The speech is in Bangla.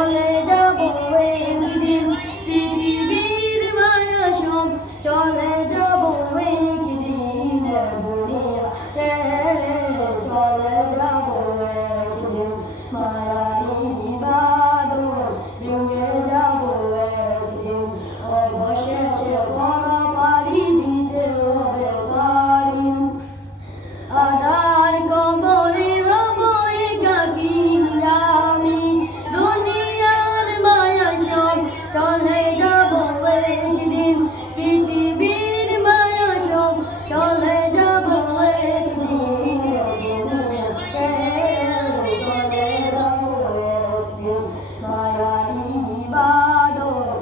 চলে যাব একদিন পৃথিবীর মায়া সব চলে যাব একদিন দুনিয়া ছেড়ে চলে যাব একদিন মায়ারি বাদল ডুবে যাব একদিন অবশেষে পরা পাড়ি দিতে হবে পারি আধার কবরে রব একাকী আমি দুনিয়ার মায়া সব চলে যাব একদিন পৃথিবীর মায়া সব চলে যাব একদিন চলে যাব একদিন মায়ারি